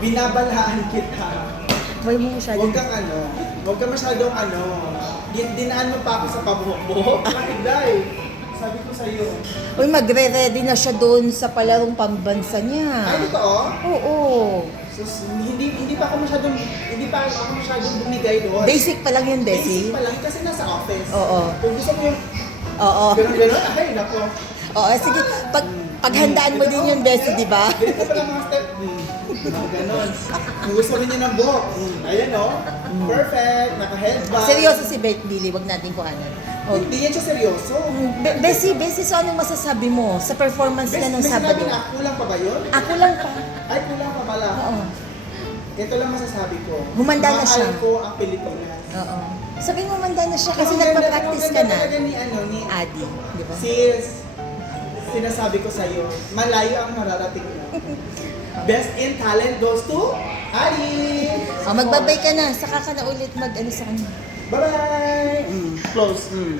binabalhaan kita. May mo masyadong... Huwag ka masyadong dinaan mo pa ako sa pabuhok-buhok. Day, sabi ko sa'yo. Uy, magre-ready na siya doon sa palarong pambansa niya. Ay, totoo? Oo. So, hindi pa ako masyadong bumigay doon. Basic pa lang yun, Basic Desi. pa lang kasi nasa office. Oo. Kung gusto mo yung Oo. gano'n, ay, nako. Oo, sige. Paghandaan mo din yun, Desi, di ba? Ganito pa lang mga step. Ganon. Kung gusto rin niya ng buhok. Ayan o. Perfect. Naka-headband. Seryoso si Beth Billy, wag natin kuhanan. Oh. Hindi yan siya seryoso. Besi, so anong masasabi mo sa performance niya ng Sabado? Sinabi na, kulang pa ba yun? Ako lang pa. Ay, kulang pa pala. Oo. Ito lang masasabi ko. Humanda na siya. Mahal ko ang Pilipinas. Oo. Sabi mo, manda na siya kasi Ang ganda- nagpa-practice ang ka ganda na. talaga ni Adi, di ba? Sis, sinasabi ko sa'yo, malayo ang mararating mo. Best in talent goes to Adi! Oh, magbabay ka na, saka ka na ulit mag-ano sa kanya. Bye-bye! Close.